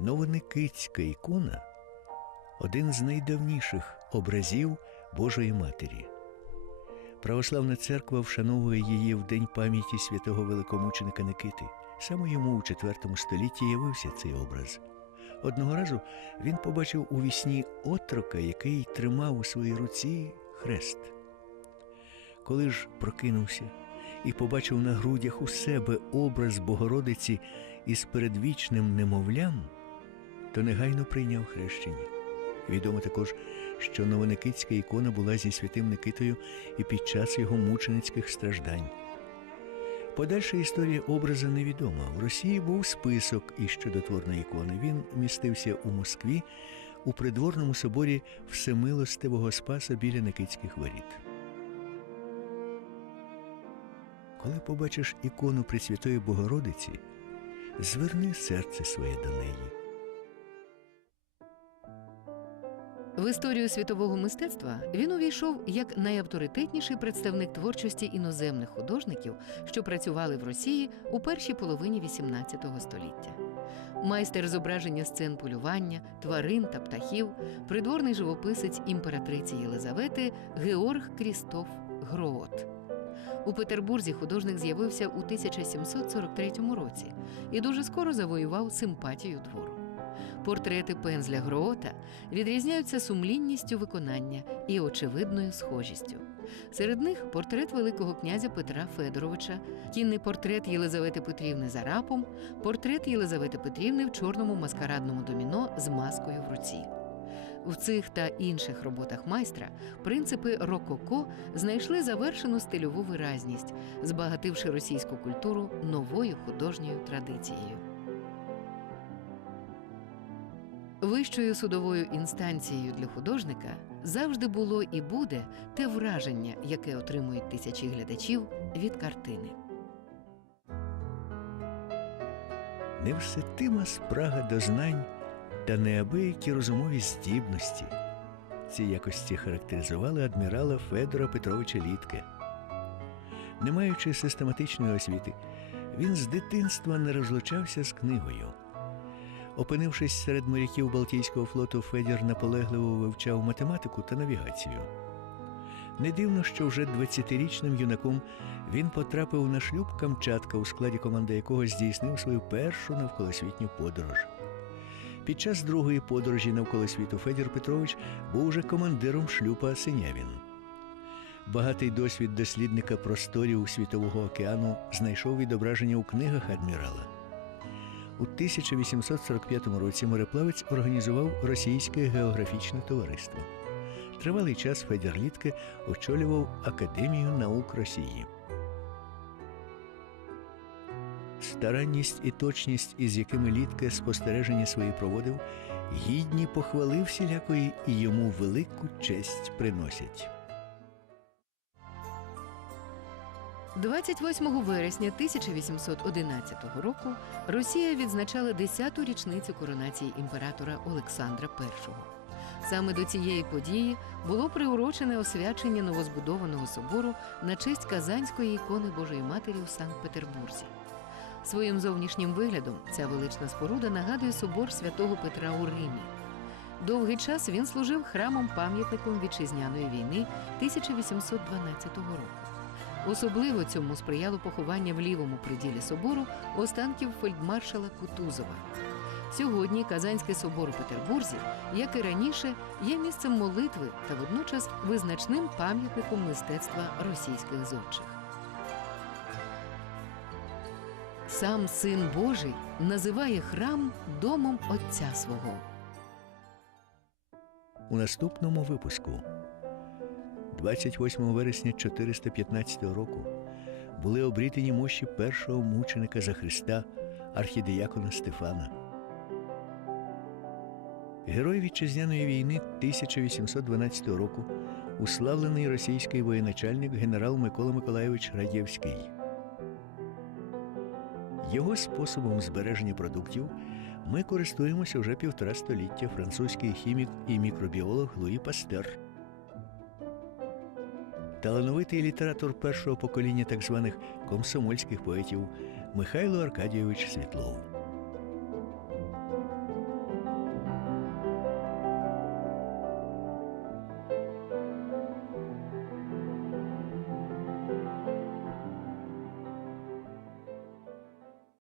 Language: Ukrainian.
Новоникитська ікона один з найдавніших образів Божої Матері. Православна церква вшановує її в день пам'яті святого великомученика Никити. Саме йому у IV столітті явився цей образ. Одного разу він побачив у вісні отрока, який тримав у своїй руці хрест. Коли ж прокинувся і побачив на грудях у себе образ Богородиці із передвічним немовлям, то негайно прийняв хрещення. Відомо також, що новоникитська ікона була зі святим Никитою і під час його мученицьких страждань. Подальша історія образа невідома. В Росії був список із чудотворної ікони. Він містився у Москві у придворному соборі Всемилостивого Спаса біля Никитських воріт. Коли побачиш ікону Пресвятої Богородиці, зверни серце своє до неї. В історію світового мистецтва він увійшов як найавторитетніший представник творчості іноземних художників, що працювали в Росії у першій половині XVIII століття. Майстер зображення сцен полювання, тварин та птахів, придворний живописець імператриці Єлизавети Георг Крістоф Гроот. У Петербурзі художник з'явився у 1743 році і дуже скоро завоював симпатію твору. Портрети пензля Гроота відрізняються сумлінністю виконання і очевидною схожістю. Серед них портрет Великого князя Петра Федоровича, кінний портрет Єлизавети Петрівни за рапом, портрет Єлизавети Петрівни в чорному маскарадному доміно з маскою в руці. В цих та інших роботах майстра принципи рококо знайшли завершену стильову виразність, збагативши російську культуру новою художньою традицією. Вищою судовою інстанцією для художника завжди було і буде те враження, яке отримують тисячі глядачів від картини. невситима спрага до знань та неабиякі розумові здібності. Ці якості характеризували адмірала Федора Петровича Літке. Не маючи систематичної освіти, він з дитинства не розлучався з книгою. Опинившись серед моряків Балтійського флоту, Федір наполегливо вивчав математику та навігацію. Не дивно, що вже 20-річним юнаком він потрапив на шлюб Камчатка, у складі команди якого здійснив свою першу навколосвітню подорож. Під час другої подорожі навколо світу Федір Петрович був уже командиром шлюпа Синявін. Багатий досвід дослідника просторів Світового океану знайшов відображення у книгах адмірала. У 1845 році мореплавець організував Російське географічне товариство. Тривалий час Федір Літке очолював Академію наук Росії. Старанність і точність, із якими Літке спостереження свої проводив, гідні похвали всілякої і йому велику честь приносять. 28 вересня 1811 року Росія відзначала 10-ту річницю коронації імператора Олександра І. Саме до цієї події було приурочене освячення новозбудованого собору на честь Казанської ікони Божої Матері у Санкт-Петербурзі. Своїм зовнішнім виглядом ця велична споруда нагадує собор святого Петра у Римі. Довгий час він служив храмом пам'ятником вітчизняної війни 1812 року. Особливо цьому сприяло поховання в лівому приділі собору останків фельдмаршала Кутузова. Сьогодні Казанський собор у Петербурзі, як і раніше, є місцем молитви та водночас визначним пам'ятником мистецтва російських зодчих. Сам Син Божий називає храм домом Отця свого. У наступному випуску 28 вересня 415 року були обрітені мощі першого мученика за Христа архідіякона Стефана. Герой вітчизняної війни 1812 року, уславлений російський воєначальник генерал Микола Миколайович Радєвський. Його способом збереження продуктів ми користуємося вже півтора століття французький хімік і мікробіолог Луї Пастер. Талановитий літератор першого покоління так званих комсомольських поетів Михайло Аркадійович Світлов.